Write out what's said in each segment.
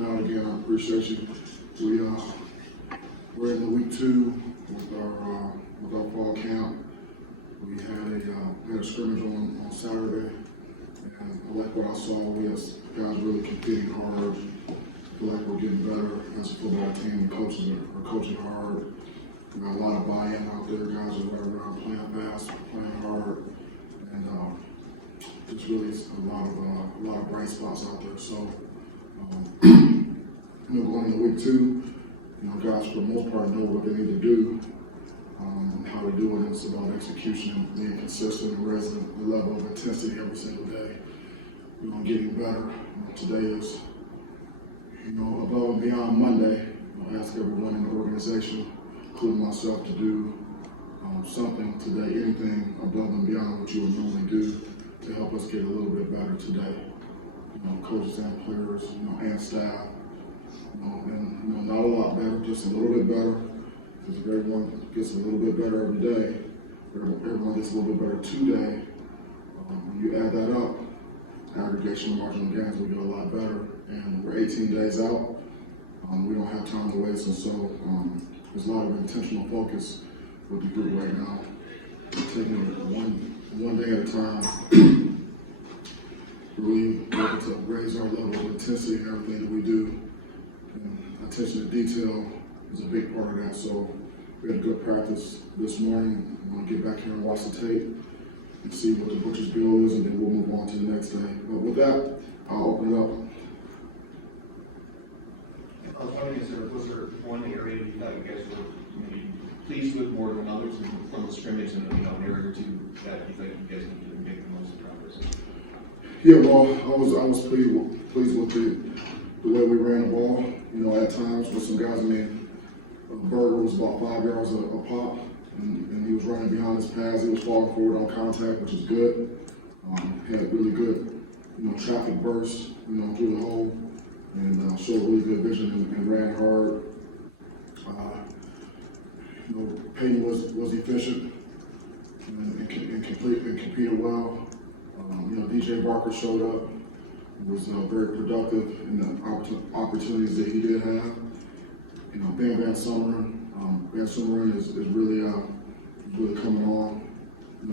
coming out again. I appreciate you. We're in the week 2 with our fall camp. We had a scrimmage on Saturday, and I like what I saw. We had guys really competing hard. I feel like we're getting better as a football team. The coaches are coaching hard. We got a lot of buy-in out there. Guys are running around playing fast, playing hard, and there's really a lot of bright spots out there. So, going into week 2, guys for the most part know what they need to do and how to do it. And it's about execution, being consistent, and raising the level of intensity every single day. Getting better. Today is, above and beyond Monday. I ask everyone in the organization, including myself, to do something today, anything above and beyond what you would normally do to help us get a little bit better today. Coaches and players, and staff. And not a lot better, just a little bit better, because if everyone gets a little bit better every day, everyone gets a little bit better today. You add that up, aggregation of marginal gains, we get a lot better. And we're 18 days out. We don't have time to waste, and so there's a lot of intentional focus with the group right now. We're taking it one day at a time. Really looking to raise our level of intensity in everything that we do. And attention to detail is a big part of that. So we had a good practice this morning. I'm going to get back here and watch the tape and see what the butcher's bill is, and then we'll move on to the next day. But with that, I'll open it up. I was wondering, was there one area you thought you guys were maybe pleased with more than others from the scrimmage, and an area or two that you think you guys need to make the most progress in? Yeah, well, I was pleased with the way we ran the ball. At times with some guys, Berger was about 5 yards a pop, and he was running behind his pass. He was falling forward on contact, which is good. Had really good, traffic bursts, through the hole, and showed really good vision and ran hard. Peyton was efficient and competed well. DJ Barker showed up. Was very productive in the opportunities that he did have. Van Summeren is really coming on.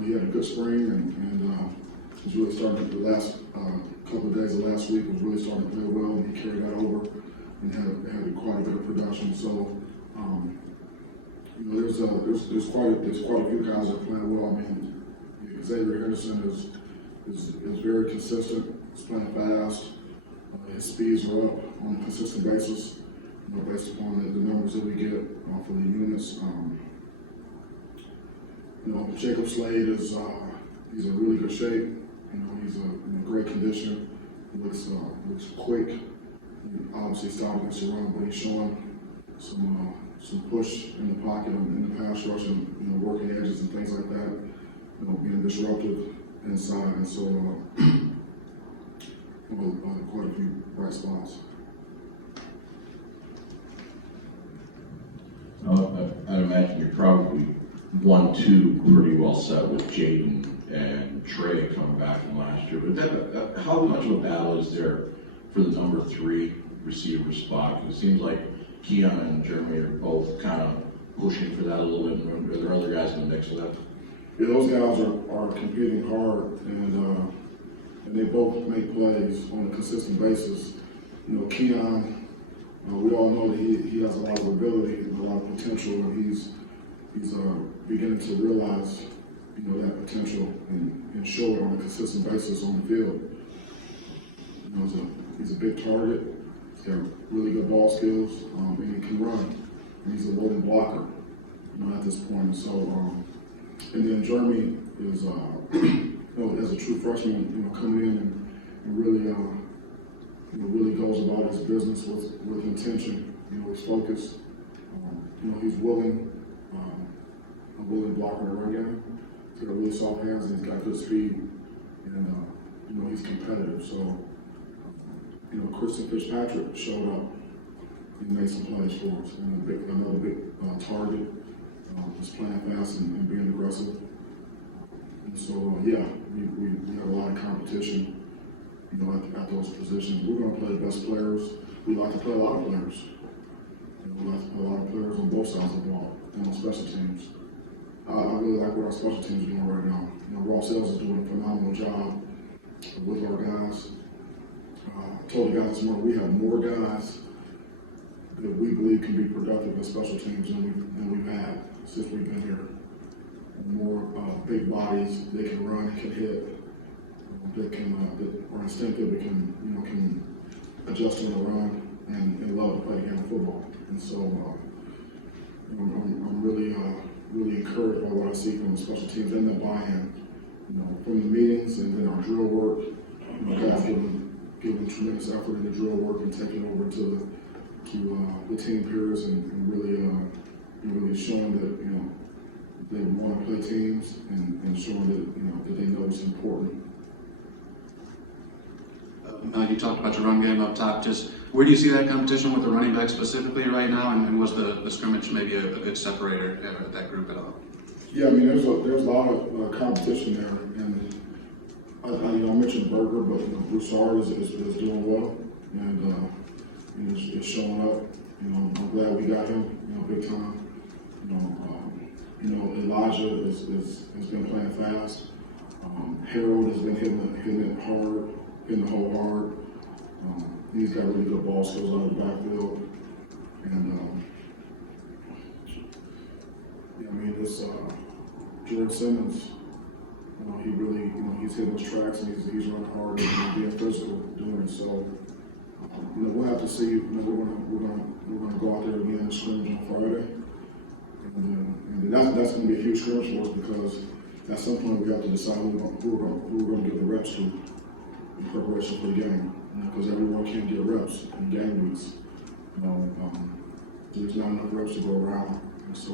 He had a good spring, and he's really starting the last couple of days of last week was really starting to play well, and he carried that over and had quite a bit of production. So there's quite a few guys that are playing well. Xavier Henderson is very consistent. He's playing fast. His speeds are up on a consistent basis, based upon the numbers that we get for the units. Jacob Slade he's in really good shape. He's in great condition. He looks quick. He obviously started against the run, but he's showing some push in the pocket in the pass rush, and working edges and things like that. Being disruptive inside, and so quite a few bright spots. I'd imagine you're probably 1-2 pretty well set with Jaden and Trey coming back from last year. But how much of a battle is there for the number 3 receiver spot? Because it seems like Keon and Jeremy are both kind of pushing for that a little bit. Are there other guys in the mix for that? Yeah, those guys are competing hard, and they both make plays on a consistent basis. Keon, we all know that he has a lot of ability and a lot of potential, and he's beginning to realize that potential and show it on a consistent basis on the field. He's a big target. He's got really good ball skills, and he can run. And he's a willing blocker, at this point. So, and then Jeremy is, as a true freshman, coming in and really, really goes about his business with intention. He's focused. He's willing, a willing blocker in the run game. He's got really soft hands, and he's got good speed, and he's competitive. So, Christian Fitzpatrick showed up and made some plays for us, and another big target. Just playing fast and being aggressive. And so, we have a lot of competition, at those positions. We're going to play the best players we like to play a lot of players. We like to play a lot of players on both sides of the ball and on special teams. I really like what our special teams are doing right now. Ross Ells is doing a phenomenal job with our guys. I told the guys this morning, we have more guys that we believe can be productive in special teams than we've had since we've been here. More big bodies, they can run, can hit, that are instinctive, that can adjust on the run and love to play the game of football. And so I'm really encouraged by what I see from the special teams and the buy-in, from the meetings and then our drill work. Guys giving tremendous effort in the drill work and taking over to the team peers and really showing that they want to play teams and showing that they know it's important. You talked about your run game up top. Just where do you see that competition with the running back specifically right now, and was the scrimmage maybe a good separator at that group at all? Yeah, I mean there's a lot of competition there, and I mentioned Berger, but Broussard is doing well and is showing up. I'm glad we got him, big time. Elijah has been playing fast. Harold has been hitting it hard, hitting the hole hard. He's got really good ball skills out of the backfield. And this George Simmons, he really, he's hitting those tracks and he's running hard and being physical doing it. So, we'll have to see. We're gonna go out there again and scrimmage on Friday. And that's going to be a huge scrimmage for us because at some point we have to decide who we're going to give the reps to in preparation for the game. Because everyone can't get reps in game weeks. There's not enough reps to go around. And so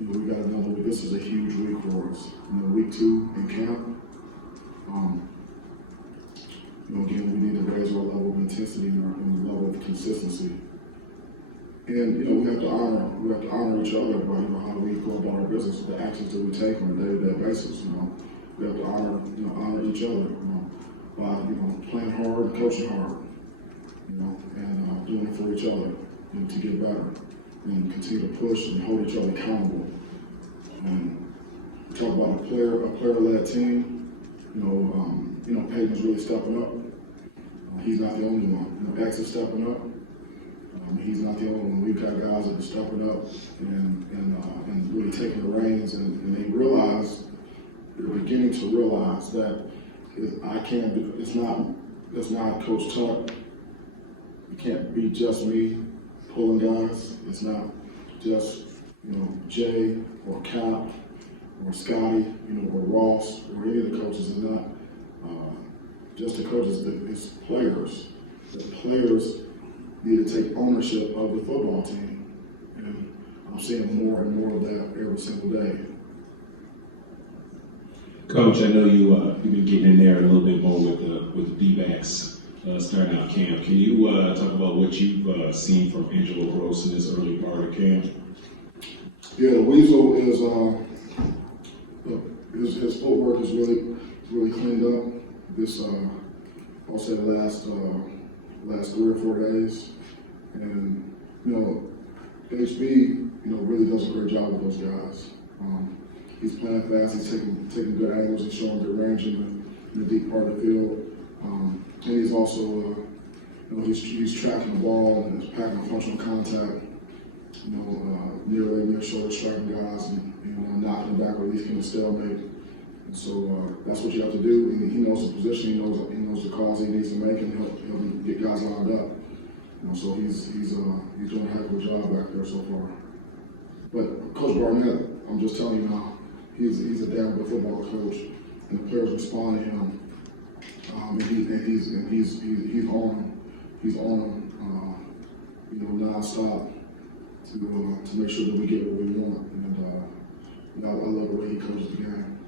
we got another week. This is a huge week for us. Week 2 in camp. Again, we need to raise our level of intensity and the level of consistency. And we have to honor each other by how we go about our business, the actions that we take on a day-to-day basis. We have to honor each other by playing hard and coaching hard, and doing it for each other to get better and continue to push and hold each other accountable. And we talk about a player-led team. Peyton's really stepping up. He's not the only one. X is stepping up. He's not the only one. We've got guys that are stepping up and really taking the reins, and they're beginning to realize that it's not Coach Tuck. It can't be just me pulling guys. It's not just Jay or Cap or Scotty, or Ross or any of the coaches. It's not just the coaches. It's players. The players need to take ownership of the football team, and I'm seeing more and more of that every single day. Coach, I know you've been getting in there a little bit more with the D-backs starting out camp. Can you talk about what you've seen from Angelo Gross in this early part of camp? Yeah, the Weasel is his footwork is really cleaned up. This I'll say the last 3 or 4 days. And, HB, really does a great job with those guys. He's playing fast, he's taking good angles, he's showing good range in the deep part of the field. And he's also, he's tracking the ball and he's packing functional contact, near shoulder striking guys and knocking them back or at least getting a stalemate. And so that's what you have to do. And he knows the position, he knows the calls he needs to make, and he'll get guys lined up. So he's doing a heck of a job back there so far. But Coach Barnett, I'm just telling you now, he's a damn good football coach, and the players respond to him. And he's on him, nonstop to make sure that we get what we want. And I love the way he coaches the game.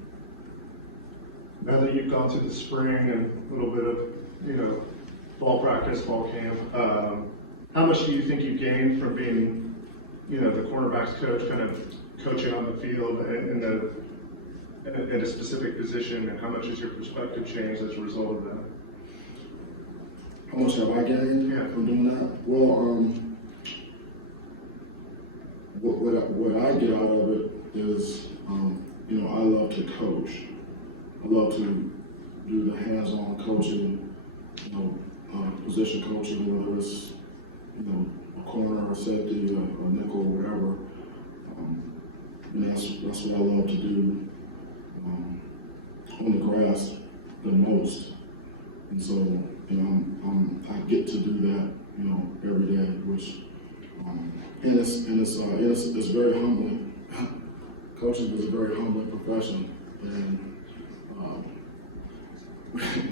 Now that you've gone through the spring and a little bit of, fall practice, fall camp, how much do you think you gained from being, the cornerbacks coach, kind of coaching on the field in a specific position, and how much has your perspective changed as a result of that? How much have I gained Yeah. from doing that? Well, what I get out of it is, you know, I love to coach. I love to do the hands-on coaching, you know, position coaching, whether it's, you know, a corner or safety, a nickel, whatever. And that's what I love to do on the grass the most. And so, you know, I get to do that, you know, every day, which, and it's very humbling. Coaching is a very humbling profession, and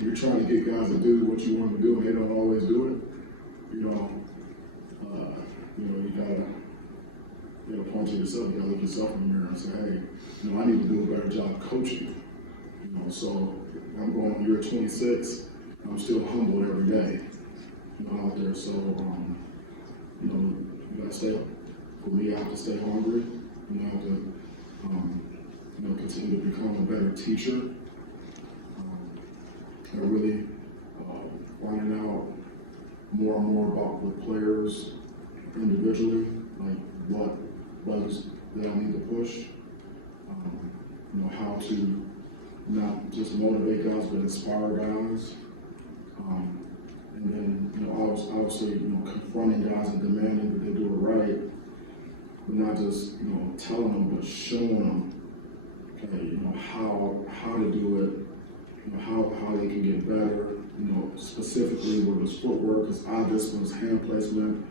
you're trying to get guys to do what you want to do, and they don't always do it. You gotta point to yourself. You gotta look yourself in the mirror and say, hey, you know, I need to do a better job coaching. You know, so I'm going year 26. I'm still humbled every day, you know, out there. So, you know, you gotta stay. For me, I have to stay hungry. You know, I have to, you know, continue to become a better teacher. And really finding out more and more about the players individually, like what buttons that I need to push. You know, how to not just motivate guys, but inspire guys. And then, you know, obviously, you know, confronting guys and demanding that they do it right, but not just, you know, telling them, but showing them, okay, you know, how to do it, you know, how they can get better, you know, specifically whether it's footwork, it's eye disciplines, hand placement,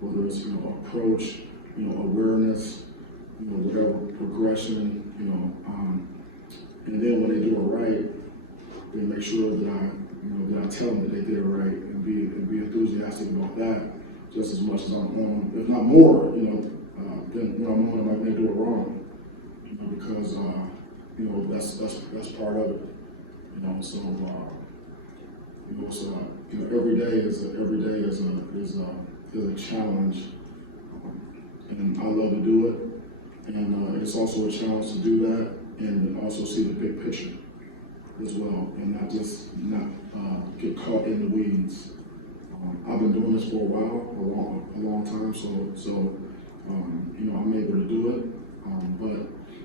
whether it's, you know, approach, you know, awareness, you know, whatever, progression, you know, and then when they do it right, they make sure that I tell them that they did it right and be enthusiastic about that just as much as I'm on, if not more, you know, than when I'm on them when they do it wrong, you know, because you know that's part of it, you know. So you know, every day is a challenge, and I love to do it, and it's also a challenge to do that and also see the big picture as well, and not get caught in the weeds. I've been doing this for a while, a long time, so you know, I'm able to do it, but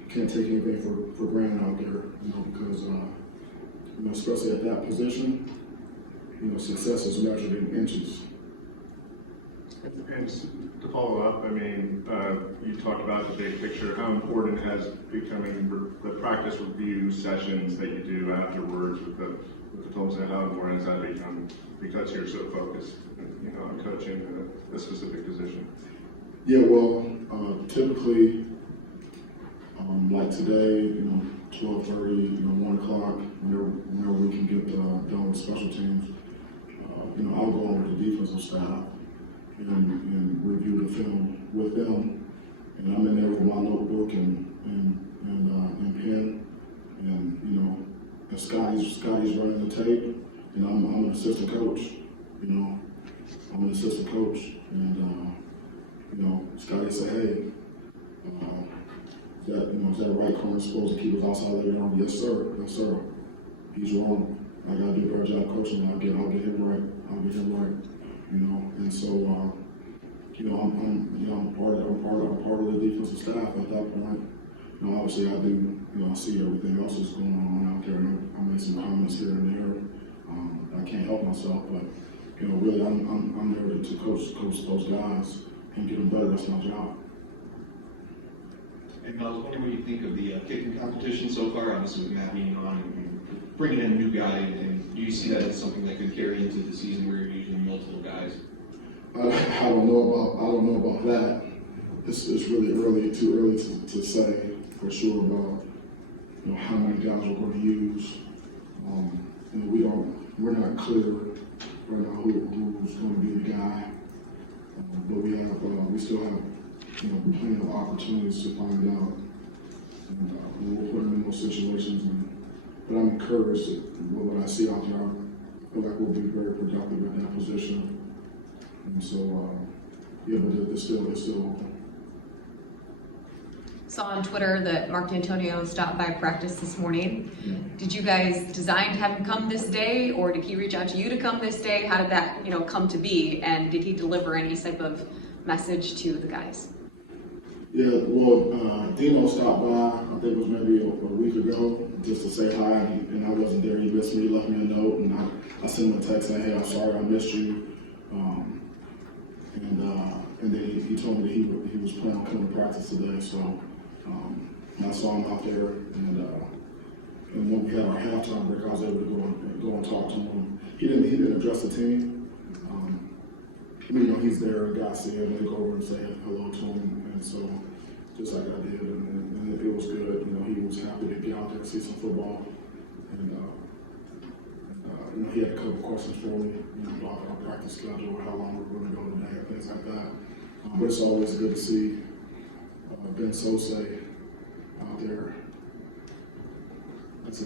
can't take anything for granted out there, you know, because you know, especially at that position, you know, success is measured in inches. And to follow up, I mean, you talked about the big picture. How important has becoming the practice review sessions that you do afterwards with the films and how important has that become because you're so focused, you know, on coaching a specific position? Yeah, well, typically, like today, you know, 12:30, you know, 1 o'clock, whenever we can get done with special teams, you know, I'll go over to the defensive staff and review the film with them, and I'm in there with my notebook and pen, and you know, and Scotty's running the tape, and I'm an assistant coach, you know, I'm an assistant coach, and you know, Scotty said, hey, is that right corner supposed to keep us outside of the arm? Yes, sir. Yes, sir. He's wrong. I gotta do a better job coaching. I'll get him right. You know, and so you know, I'm part of the defensive staff at that point. You know, obviously I do. You know, I see everything else that's going on out there, and I made some comments here and there. I can't help myself, but you know, really, I'm there to coach those guys and get them better. That's my job. And I was wondering what you think of the kicking competition so far, obviously with Matt being on and bringing in a new guy, and do you see that as something that could carry into the season where you're using multiple guys? I don't know about that. It's really too early to say for sure about, you know, how many guys we're going to use. You know, we're not clear right now who's going to be the guy, but we still have, you know, plenty of opportunities to find out, and we'll put them in those situations. But I'm encouraged with what I see out there. I feel like we'll be very productive in that position. And so, yeah, but it's still open. saw on Twitter that Mark D'Antonio stopped by practice this morning. Did you guys design to have him come this day, or did he reach out to you to come this day? How did that, come to be? And did he deliver any type of message to the guys? Yeah, well, Dino stopped by, I think it was maybe a week ago, just to say hi, and I wasn't there. He missed me, left me a note, and I sent him a text saying, hey, I'm sorry I missed you. And then he told me that he was planning on coming to practice today, so I saw him out there, and when we had our halftime break, I was able to go and talk to him. He didn't address the team. He's there, and guys see him, and they go over and say hello to him, and so just like I did, and it was good. He was happy to get out there and see some football, and he had a couple questions for me, about our practice schedule, how long we're going to go today, and things like that. But it's always good to see Ben Sosay out there. I've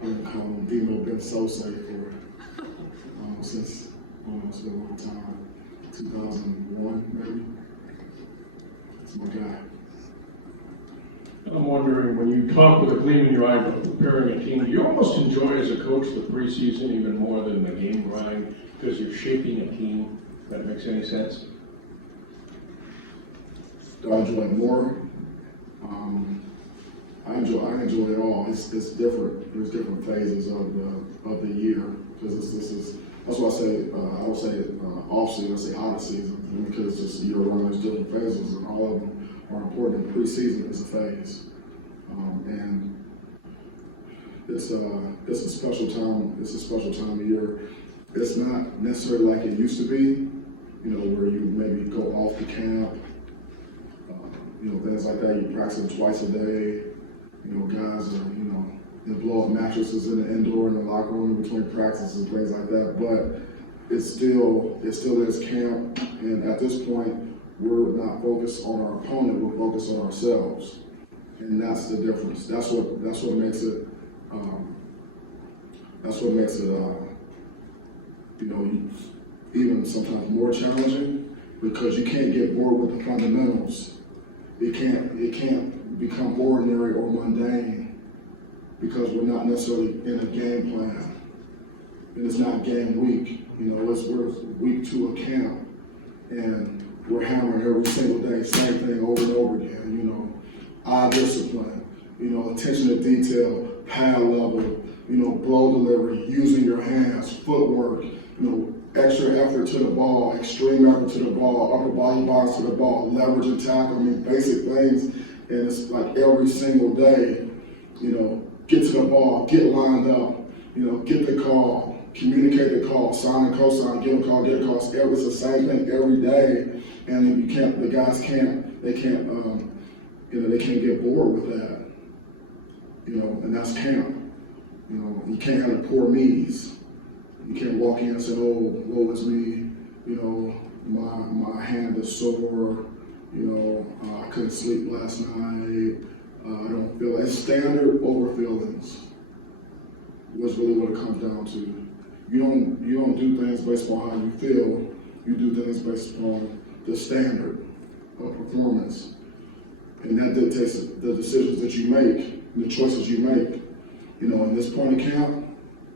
been calling him Dino Ben Sosay for since almost a long time. 2001, maybe. That's my guy. I'm wondering, when you talk with a gleam in your eye about preparing a team, do you almost enjoy as a coach the preseason even more than the game grind because you're shaping a team? If that makes any sense? Do I enjoy it more? I enjoy it all. It's different. There's different phases of the year, because that's why I would say off season, I say out of season, because it's just year round. There's different phases, and all of them are important. Preseason is a phase, and it's a special time. It's a special time of year. It's not necessarily like it used to be, where you maybe go off to camp, things like that. You practice twice a day. Guys are, they blow up mattresses in the indoor and the locker room between practices and things like that. But it still is camp, and at this point, we're not focused on our opponent. We're focused on ourselves, and that's the difference. That's what makes it. Even sometimes more challenging, because you can't get bored with the fundamentals. It can't become ordinary or mundane, because we're not necessarily in a game plan. And it's not game week. We're week 2 of camp, and we're hammering every single day, same thing over and over again. Eye discipline, attention to detail, pad level, blow delivery, using your hands, footwork, extra effort to the ball, extreme effort to the ball, upper body bias to the ball, leverage and tackle. Basic things. And it's like every single day, get to the ball, get lined up, get the call, communicate the call, sign and cosign, get a call, get a call. It's the same thing every day, and the guys can't get bored with that, and that's camp. You can't have the poor me's. You can't walk in and say, oh, woe is me, my hand is sore, I couldn't sleep last night, I don't feel it. It's standard over feelings. That's really what it comes down to. You don't do things based on how you feel. You do things based on the standard of performance. And that dictates the decisions that you make, and the choices you make. In this point of camp,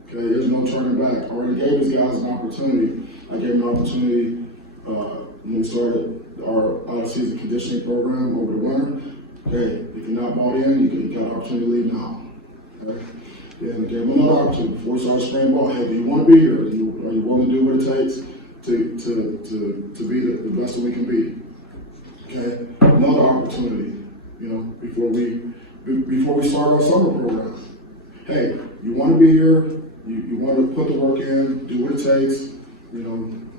okay, there's no turning back. I already gave these guys an opportunity. I gave them an opportunity when we started our out-of-season conditioning program over the winter. Hey, if you're not bought in, you got an opportunity to leave now. Okay? And I gave them another opportunity before we started spring ball. Hey, do you want to be here? Are you willing to do what it takes to be the best that we can be? Okay, another opportunity. Before we start our summer program. Hey, you want to be here? You want to put the work in, do what it takes.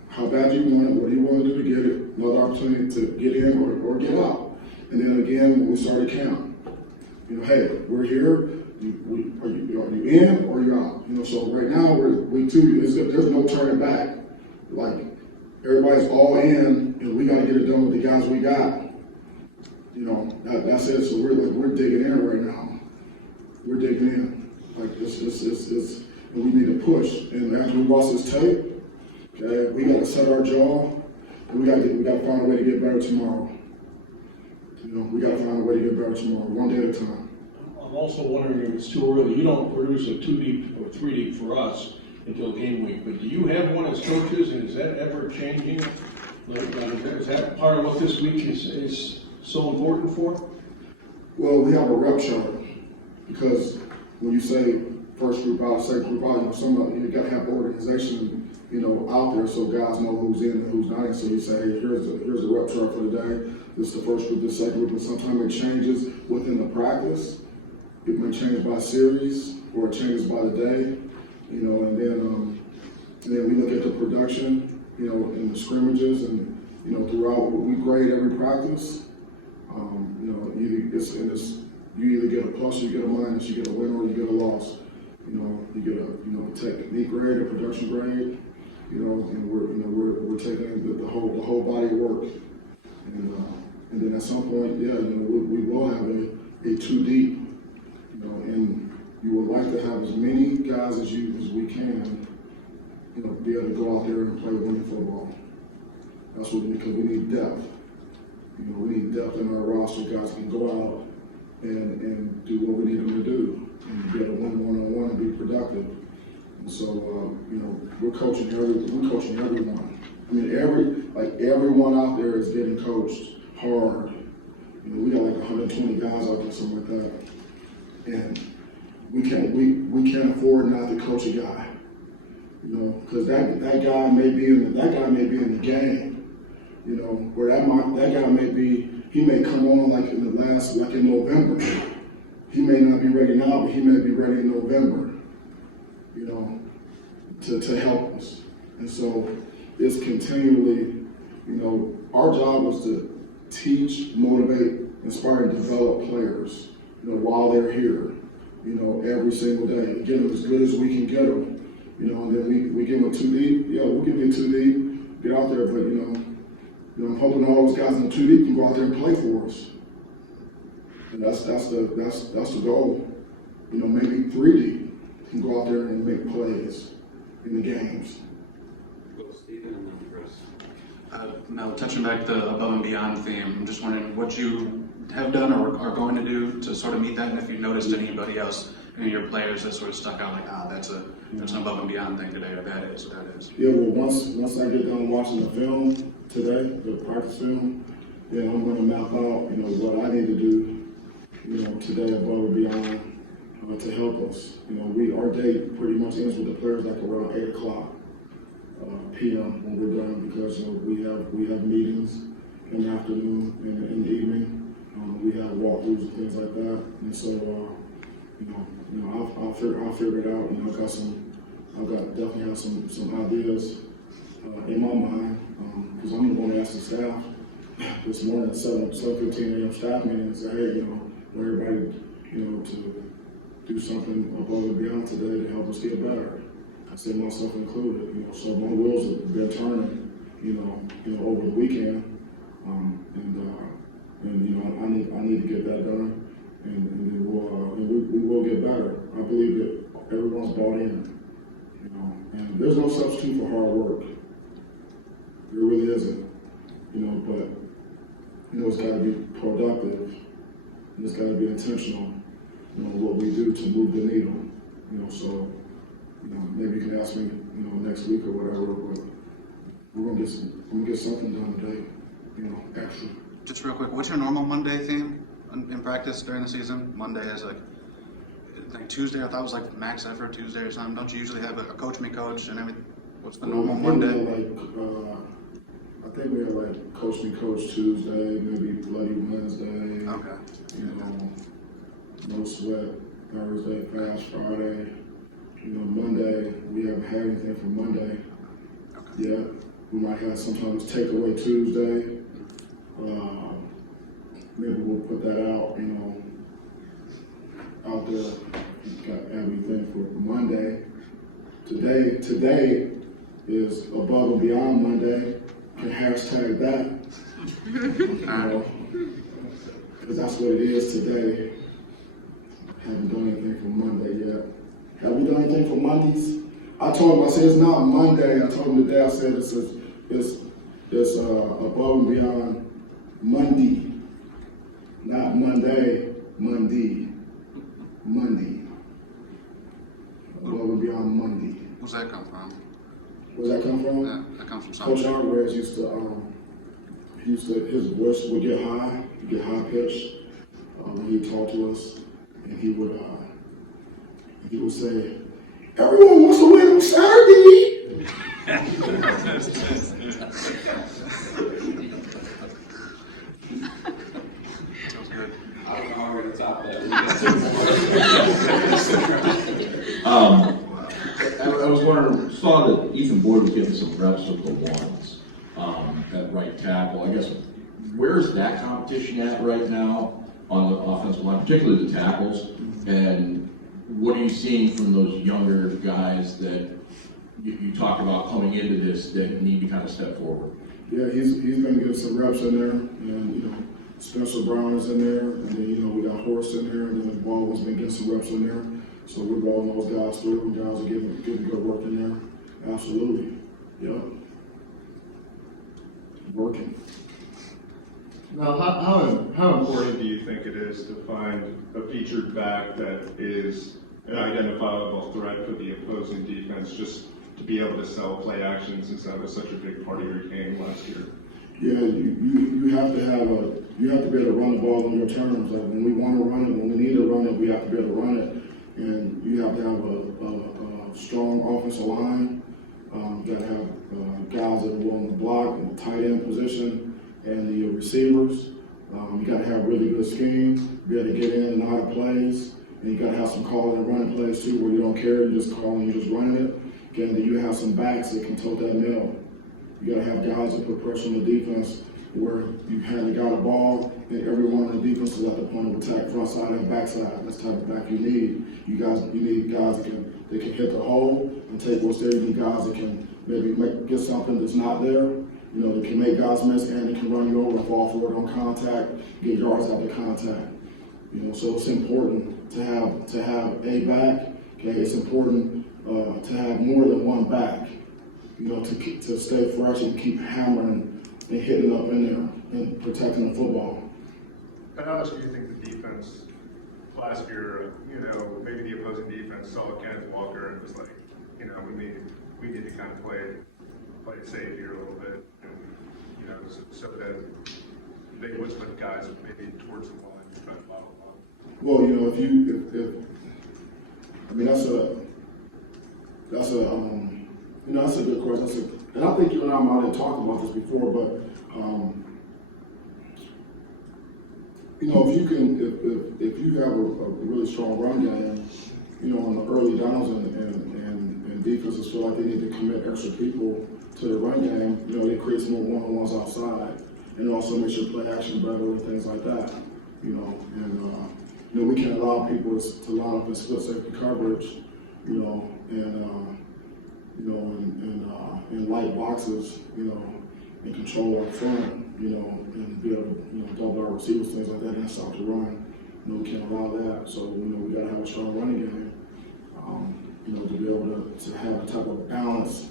How bad you want it, what do you want to do to get it? Another opportunity to get in or get out. And then again, when we started camp, hey, we're here. Are you in or you're out? So right now we're week 2. There's no turning back. Like, everybody's all in, and we got to get it done with the guys we got. That's it. So we're digging in right now. We're digging in. Like and we need to push. And after we watch this tape, okay, we got to set our jaw, and we got to find a way to get better tomorrow. You know, we gotta find a way to get better tomorrow, one day at a time. I'm also wondering if it's too early. You don't produce a 2-deep or 3-deep for us until game week, but do you have one as coaches, and is that ever changing? Like, is that part of what this week is so important for? Well, we have a rep chart, because when you say first group out, second group out, you know, you gotta have organization, you know, out there so guys know who's in and who's not in. So you say, hey, here's the rep chart for the day. This is the first group, the second group, and sometimes it changes within the practice. It may change by series or it changes by the day, you know, and then we look at the production, you know, in the scrimmages and, you know, throughout, we grade every practice. You know, you either get a plus or you get a minus, you get a win or you get a loss. You know, you get a technique grade, a production grade, you know, and we're taking the whole body of work. And then at some point, yeah, you know, we will have a 2-deep, you know, and you would like to have as many guys as we can, you know, be able to go out there and play winning football. That's what because we need depth. You know, we need depth in our roster. Guys can go out and do what we need them to do and be able to win one-on-one and be productive. And so, you know, we're coaching everyone. I mean, everyone out there is getting coached hard. You know, we got like 120 guys out there, something like that, and we can't afford not to coach a guy. You know, because that guy may be in the game. You know, where that guy he may come on like in November. He may not be ready now, but he may be ready in November. You know, to help us. And so it's continually, you know, our job was to teach, motivate, inspire, and develop players, you know, while they're here, you know, every single day. Get them as good as we can get them, you know, and then we give them a 2-deep. Yeah, we'll give you a 2-deep, get out there, but, you know, I'm hoping all those guys in the 2-deep can go out there and play for us. And that's the goal. You know, maybe 3-deep can go out there and make plays in the games. Mel, touching back the above and beyond theme, I'm just wondering what you have done or are going to do to sort of meet that, and if you noticed anybody else, any of your players that sort of stuck out like, that's an above and beyond thing today, or that is. Yeah, well, once I get done watching the film today, the practice film, then I'm going to map out, you know, what I need to do, you know, today above and beyond to help us. You know, our day pretty much ends with the players like around 8 o'clock. p.m. when we're done, because you know, we have meetings in the afternoon and in the evening. We have walkthroughs and things like that, and so I'll figure it out. You know, definitely have some ideas in my mind, because I'm going to ask the staff this morning at 7:15 a.m. staff meeting and say, hey, you know, for everybody, you know, to do something above and beyond today to help us get better. I said myself included, you know, so my wheels have been turning, you know, over the weekend, and you know, I need to get that done, and then we will get better. I believe that everyone's bought in, you know, and there's no substitute for hard work. There really isn't, you know, but you know, it's got to be productive, and it's got to be intentional, you know, what we do to move the needle, you know, so. You know, maybe you can ask me, you know, next week or whatever, but we're gonna get something done today, you know, extra. Just real quick, what's your normal Monday theme in practice during the season? Monday is like Tuesday, I thought it was like max effort Tuesday or something. Don't you usually have a coach me coach and everything? What's the normal Monday? I think we have like coach me coach Tuesday, maybe bloody Wednesday. Okay. You know, no sweat Thursday, fast Friday. You know, Monday, we haven't had anything for Monday yet. We might have sometimes takeaway Tuesday. Maybe we'll put that out, you know, out there. We've got everything for Monday. Today is above and beyond Monday. Can hashtag that, you know, because that's what it is today. Haven't done anything for Monday yet. Have we done anything for Mondays? I told him, I said, it's not Monday. I told him today, I said, it's above and beyond Monday. Not Monday, Monday. Monday. Above and beyond Monday. Where's that come from? Where's that come from? Yeah, that comes from Coach something. Alvarez used to, his voice would get high pitched when he talked to us, and he would say, "Everyone wants to win on Saturday." Sounds good. I don't know where to top that. I was wondering, saw that Ethan Boyd was getting some reps with the ones at right tackle. I guess, where's that competition at right now on the offensive line, particularly the tackles? And what are you seeing from those younger guys that you talk about coming into this that need to kind of step forward? Yeah, he's been getting some reps in there, and Spencer Brown is in there, and then we got Horst in there, and then Baldwin's been getting some reps in there. So we're rolling those guys through, and guys are getting good work in there. Absolutely, yep. Working. Now, how important do you think it is to find a featured back that is an identifiable threat for the opposing defense, just to be able to sell play action, since that was such a big part of your game last year? Yeah, you have to be able to run the ball on your terms. Like when we want to run it, when we need to run it, we have to be able to run it, and you have to have a strong offensive line. You got to have guys that are willing to block in the tight end position, and the receivers. You got to have really good scheme, be able to get in and out of plays, and you got to have some calling and running plays too, where you don't care, you just calling, you just running it. Again, then you have some backs that can tote that middle. You got to have guys that put pressure on the defense, where you hand the guy the ball, and everyone on the defense is at the point of attack, front side and back side. That's the type of back you need. You need guys that can hit the hole and take what's there. You need guys that can maybe get something that's not there. That can make guys miss, and they can run you over and fall forward on contact, get yards after contact. So it's important to have a back. Okay, it's important to have more than one back. To stay fresh and keep hammering and hitting up in there and protecting the football. And how much do you think the defense last year, maybe the opposing defense saw Kenneth Walker and was like, we need to kind of play it safe here a little bit, and so that they would put guys maybe towards the line and try to follow up. Well, that's a good question. And I think you and I might have talked about this before, but if you have a really strong run game, on the early downs and defenses feel like they need to commit extra people to the run game, they create some more one-on-ones outside, and also make sure play action better and things like that. We can't allow people to line up in split safety coverage, in light boxes, and control our front, and be able to, double our receivers, things like that, and stop the run. We can't allow that. So, we got to have a strong running game, to be able to have a type of balance,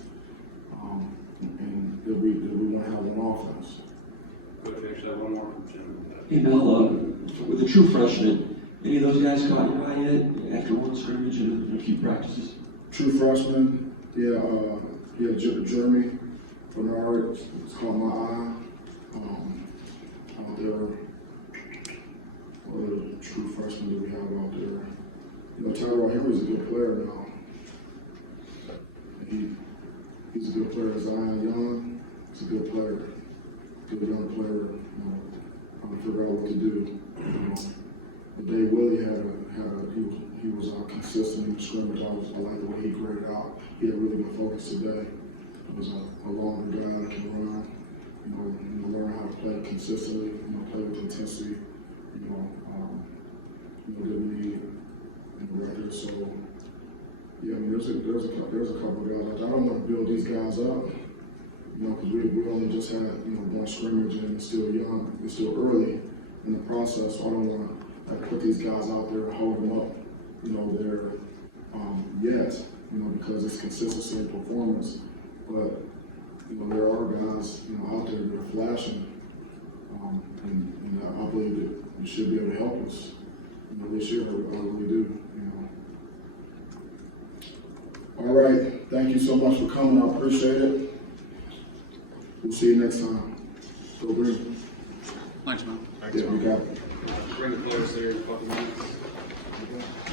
and that we want to have on offense. Coach, actually, I have one more from Jim. Hey, Mel, with the true freshmen, any of those guys caught your eye yet after one scrimmage and a few practices? True freshman, Jeremy Bernard, it's caught my eye. Out there, what other true freshmen do we have out there? Tyrell Henry's a good player now. He's a good player. Zion Young, he's a good player. Good young player. Trying to figure out what to do. But Dave Willie he was consistent in the scrimmage. I like the way he graded out. He had really good focus today. He was a longer guy that can run, learn how to play consistently, play with intensity, didn't need in the record. So, there's a couple of guys. I don't want to build these guys up, because we only just had, one scrimmage and it's still young, it's still early in the process. So I don't want to put these guys out there and hold them up, there yet, because it's consistency in performance. But, there are guys, out there that are flashing, and I believe that you should be able to help us, this year, I really do, All right, thank you so much for coming, I appreciate it. We'll see you next time. Go Green. Thanks, man. Yeah, we got it. Bring the players there in a couple minutes.